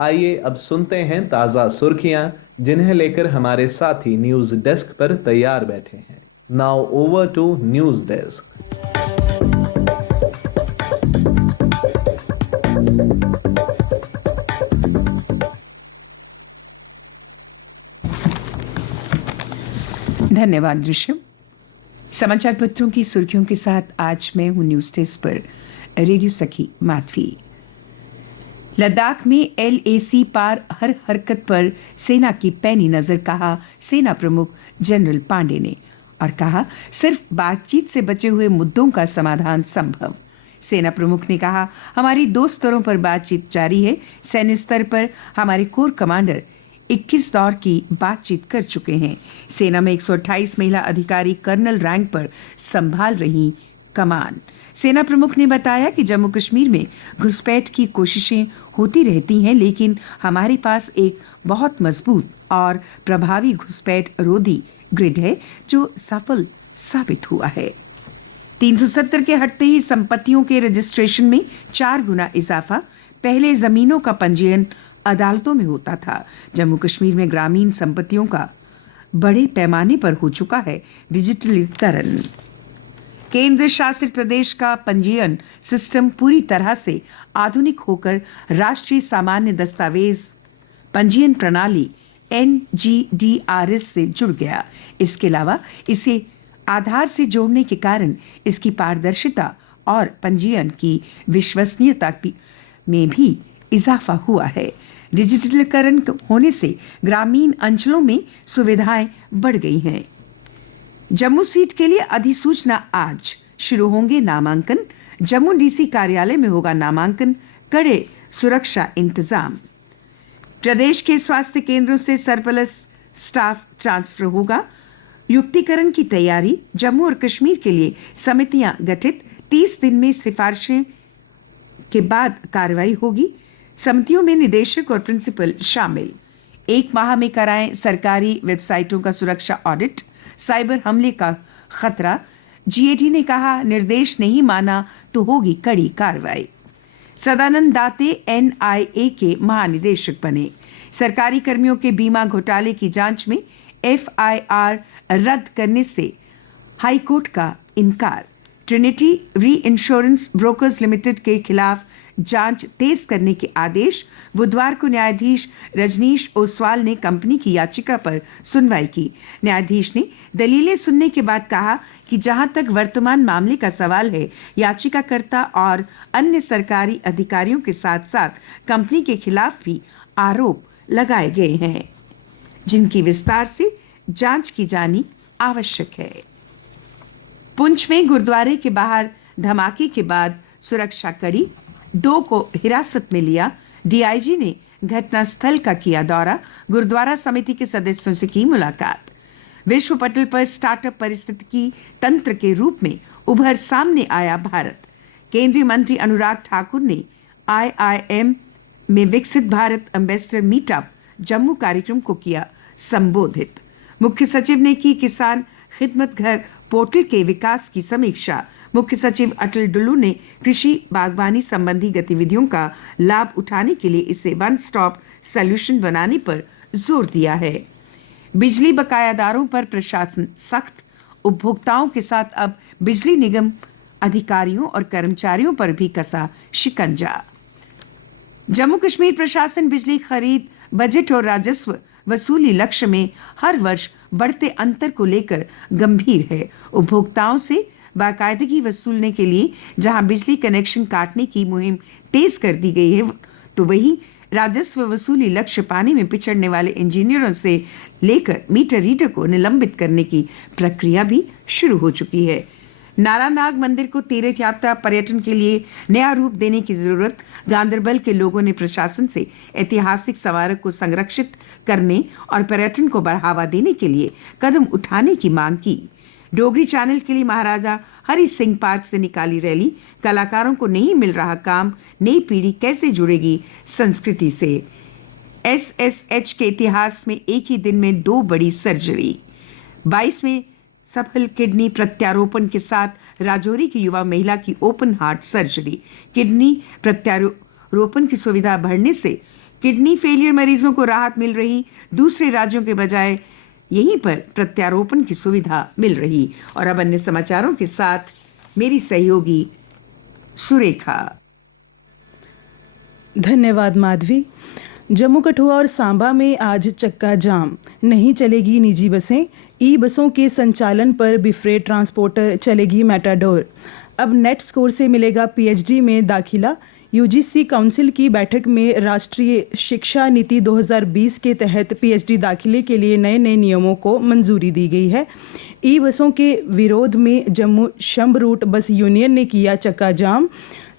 आइए अब सुनते हैं ताजा सुर्खियां, जिन्हें लेकर हमारे साथी न्यूज डेस्क पर तैयार बैठे हैं। Now over to news desk. धन्यवाद ऋषभ। समाचार पत्रों की सुर्खियों के साथ आज मैं हूं न्यूज डेस्क पर रेडियो सखी माधवी। लद्दाख में LAC पार हर हरकत पर सेना की पैनी नजर, कहा सेना प्रमुख जनरल पांडे ने, और कहा सिर्फ बातचीत से बचे हुए मुद्दों का समाधान संभव। सेना प्रमुख ने कहा हमारी 2 स्तरों पर बातचीत जारी है। सैन्य स्तर पर हमारे कोर कमांडर 21 दौर की बातचीत कर चुके हैं। सेना में 128 महिला अधिकारी कर्नल रैंक पर संभाल रही कमान। सेना प्रमुख ने बताया कि जम्मू कश्मीर में घुसपैठ की कोशिशें होती रहती हैं, लेकिन हमारे पास एक बहुत मजबूत और प्रभावी घुसपैठ रोधी ग्रिड है जो सफल साबित हुआ है। 370 के हटते ही संपत्तियों के रजिस्ट्रेशन में 4 गुना इजाफा। पहले जमीनों का पंजीयन अदालतों में होता था। जम्मू कश्मीर में ग्रामीण संपत्तियों का बड़े पैमाने पर हो चुका है डिजिटलीकरण। केंद्र शासित प्रदेश का पंजीयन सिस्टम पूरी तरह से आधुनिक होकर राष्ट्रीय सामान्य दस्तावेज पंजीयन प्रणाली NGDRS से जुड़ गया। इसके अलावा इसे आधार से जोड़ने के कारण इसकी पारदर्शिता और पंजीयन की विश्वसनीयता में भी इजाफा हुआ है। डिजिटलीकरण होने से ग्रामीण अंचलों में सुविधाएं बढ़ गई हैं। जम्मू सीट के लिए अधिसूचना आज, शुरू होंगे नामांकन। जम्मू DC कार्यालय में होगा नामांकन, कड़े सुरक्षा इंतजाम। प्रदेश के स्वास्थ्य केंद्रों से सरप्लस स्टाफ ट्रांसफर होगा। युक्तिकरण की तैयारी। जम्मू और कश्मीर के लिए समितियां गठित, 30 दिन में सिफारिशें के बाद कार्रवाई होगी। समितियों में निदेशक और प्रिंसिपल शामिल। 1 माह में कराएं सरकारी वेबसाइटों का सुरक्षा ऑडिट। साइबर हमले का खतरा। GAT ने कहा निर्देश नहीं माना तो होगी कड़ी कार्रवाई। सदानंद दाते NIA के महानिदेशक बने। सरकारी कर्मियों के बीमा घोटाले की जांच में FIR रद्द करने से हाईकोर्ट का इनकार। ट्रिनिटी री इंश्योरेंस ब्रोकर्स लिमिटेड के खिलाफ जांच तेज करने के आदेश। बुधवार को न्यायाधीश रजनीश ओसवाल ने कंपनी की याचिका पर सुनवाई की। न्यायाधीश ने दलीलें सुनने के बाद कहा कि जहां तक वर्तमान मामले का सवाल है, याचिकाकर्ता और अन्य सरकारी अधिकारियों के साथ-साथ कंपनी के खिलाफ भी आरोप लगाए गए हैं, जिनकी विस्तार से जांच की जानी आवश्यक है। पुंछ में गुरुद्वारे के बाहर धमाके के बाद सुरक्षा कड़ी, 2 को हिरासत में लिया। DIG ने घटनास्थल का किया दौरा। गुरुद्वारा समिति के सदस्यों से की मुलाकात। विश्व पटल पर स्टार्टअप परिस्थितिकी तंत्र के रूप में उभर सामने आया भारत। केंद्रीय मंत्री अनुराग ठाकुर ने IIM में विकसित भारत एम्बेसडर मीटअप जम्मू कार्यक्रम को किया संबोधित। मुख्य सचिव ने की किसान खिदमत घर पोर्टल के विकास की समीक्षा। मुख्य सचिव अटल डुल्लू ने कृषि बागवानी संबंधी गतिविधियों का लाभ उठाने के लिए इसे वन स्टॉप सॉल्यूशन बनाने पर जोर दिया है। बिजली बकायादारों पर प्रशासन सख्त। उपभोक्ताओं के साथ अब बिजली निगम अधिकारियों और कर्मचारियों पर भी कसा शिकंजा। जम्मू कश्मीर प्रशासन बिजली खरीद, बजट और राजस्व वसूली लक्ष्य में हर वर्ष बढ़ते अंतर को लेकर गंभीर है। उपभोक्ताओं से बाकायदगी वसूलने के लिए जहां बिजली कनेक्शन काटने की मुहिम तेज कर दी गई है, तो वहीं राजस्व वसूली लक्ष्य पाने में पिछड़ने वाले इंजीनियरों से लेकर मीटर रीडर को निलंबित करने की प्रक्रिया भी शुरू हो चुकी है। नारानाग मंदिर को तीर्थ यात्रा पर्यटन के लिए नया रूप देने की जरूरत। गांदरबल के लोगों ने प्रशासन से ऐतिहासिक स्मारक को संरक्षित करने और पर्यटन को बढ़ावा देने के लिए कदम उठाने की मांग की। डोगरी चैनल के लिए महाराजा हरि सिंह पार्क से निकाली रैली। कलाकारों को नहीं मिल रहा काम, नई पीढ़ी कैसे जुड़ेगी संस्कृति से। SSH के इतिहास में एक ही दिन में 2 बड़ी सर्जरी। 22वें सफल किडनी प्रत्यारोपण के साथ राजौरी की युवा महिला की ओपन हार्ट सर्जरी। किडनी प्रत्यारोपण की सुविधा बढ़ने से किडनी फेलियर मरीजों को राहत मिल रही, दूसरे राज्यों के बजाय यहीं पर प्रत्यारोपण की सुविधा मिल रही। और अब अन्य समाचारों के साथ मेरी सहयोगी सुरेखा। धन्यवाद माधवी। जम्मू कठुआ और सांबा में आज चक्का जाम, नहीं चलेगी निजी बसें, ई बसों के संचालन पर बिफ्रे ट्रांसपोर्टर, चलेगी मेटाडोर। अब नेट स्कोर से मिलेगा पीएचडी में दाखिला। यूजीसी काउंसिल की बैठक में राष्ट्रीय शिक्षा नीति 2020 के तहत पीएचडी दाखिले के लिए नए नए नियमों को मंजूरी दी गई है। ई बसों के विरोध में जम्मू शंभ रूट बस यूनियन ने किया चक्का जाम।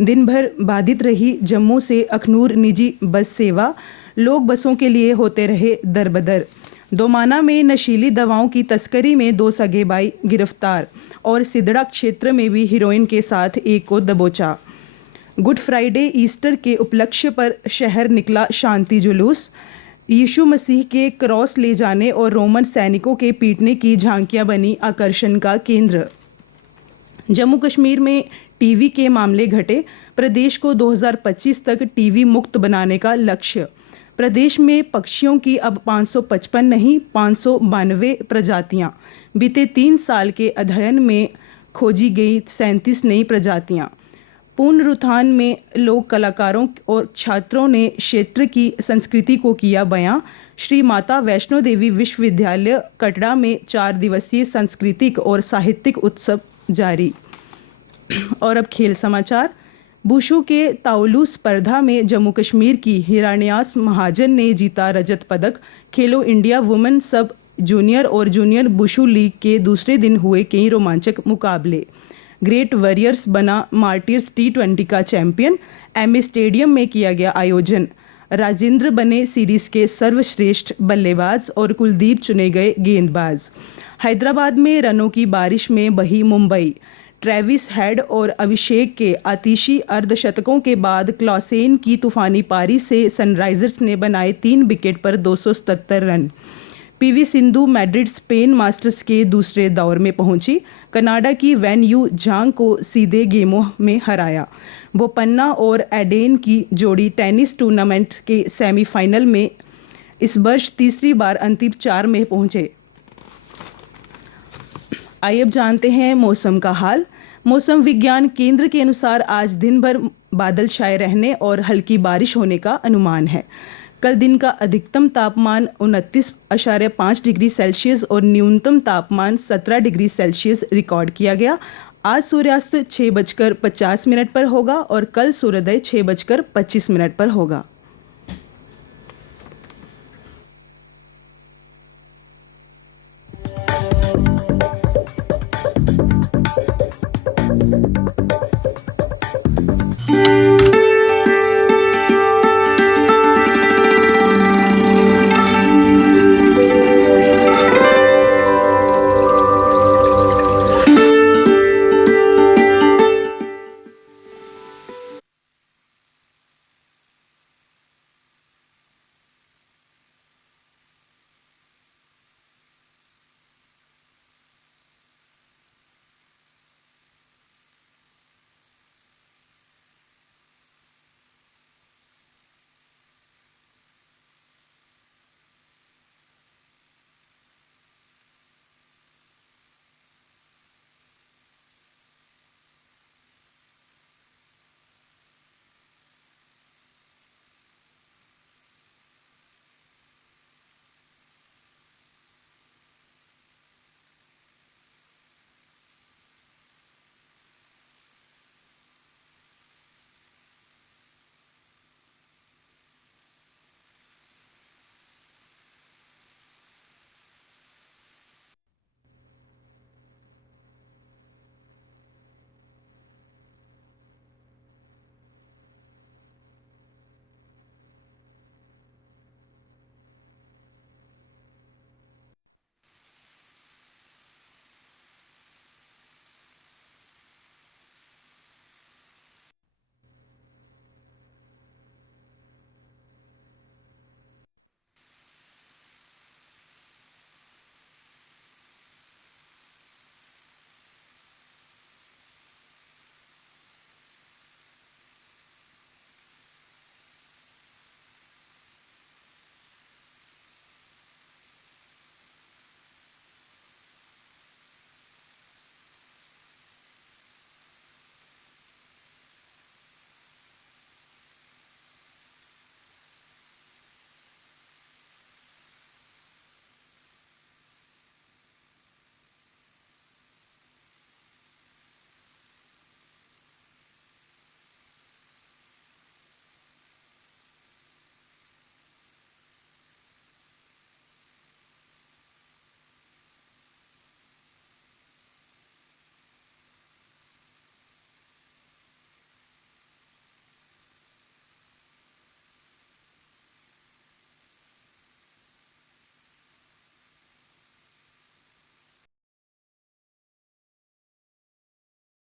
दिन भर बाधित रही जम्मू से अखनूर निजी बस सेवा, लोग बसों के लिए होते रहे दरबदर। दोमाना में नशीली दवाओं की तस्करी में 2 सगे भाई गिरफ्तार और सिदड़ा क्षेत्र में भी हीरोइन के साथ एक को दबोचा। गुड फ्राइडे ईस्टर के उपलक्ष्य पर शहर निकला शांति जुलूस। यीशु मसीह के क्रॉस ले जाने और रोमन सैनिकों के पीटने की झांकियां बनी आकर्षण का केंद्र। जम्मू कश्मीर में टीवी के मामले घटे, प्रदेश को 2025 तक टीवी मुक्त बनाने का लक्ष्य। प्रदेश में पक्षियों की अब 555 नहीं 592 प्रजातियां। बीते 3 साल के अध्ययन में खोजी गई 37 नई प्रजातियां। पुनरुत्थान में लोक कलाकारों और छात्रों ने क्षेत्र की संस्कृति को किया बयां। श्री माता वैष्णो देवी विश्वविद्यालय कटरा में 4 दिवसीय सांस्कृतिक और साहित्यिक उत्सव जारी। और अब खेल समाचार। बुशु के ताओलू स्पर्धा में जम्मू कश्मीर की हिरान्यास महाजन ने जीता रजत पदक। खेलो इंडिया वुमेन सब जूनियर और जूनियर बुशु लीग के दूसरे दिन हुए कई रोमांचक मुकाबले। ग्रेट वॉरियर्स बना मार्टियर्स T20 का चैंपियन। एमए स्टेडियम में किया गया आयोजन। राजेंद्र बने सीरीज के सर्वश्रेष्ठ बल्लेबाज और कुलदीप चुने गए गेंदबाज। हैदराबाद में रनों की बारिश में बही मुंबई। ट्रेविस हेड और अभिषेक के आतिशी अर्धशतकों के बाद क्लॉसेन की तूफानी पारी से सनराइजर्स ने बनाए 3 विकेट पर 277 run. PV Sindhu Madrid Spain masters के दूसरे दौर में पहुंची। कनाडा की वैन यू झांग को सीधे गेमों में हराया। बोपन्ना और एडेन की जोड़ी टेनिस टूर्नामेंट के सेमीफाइनल में इस वर्ष तीसरी बार अंतिम 4 में पहुंचे। आइए अब जानते हैं मौसम का हाल। मौसम विज्ञान केंद्र के अनुसार आज दिन भर बादल छाए रहने और हल्की बारिश होने का अनुमान है। कल दिन का अधिकतम तापमान 29.5 डिग्री सेल्सियस और न्यूनतम तापमान 17 डिग्री सेल्सियस रिकॉर्ड किया गया। आज सूर्यास्त 6:50 पर होगा और कल सूर्योदय 6:25 पर होगा।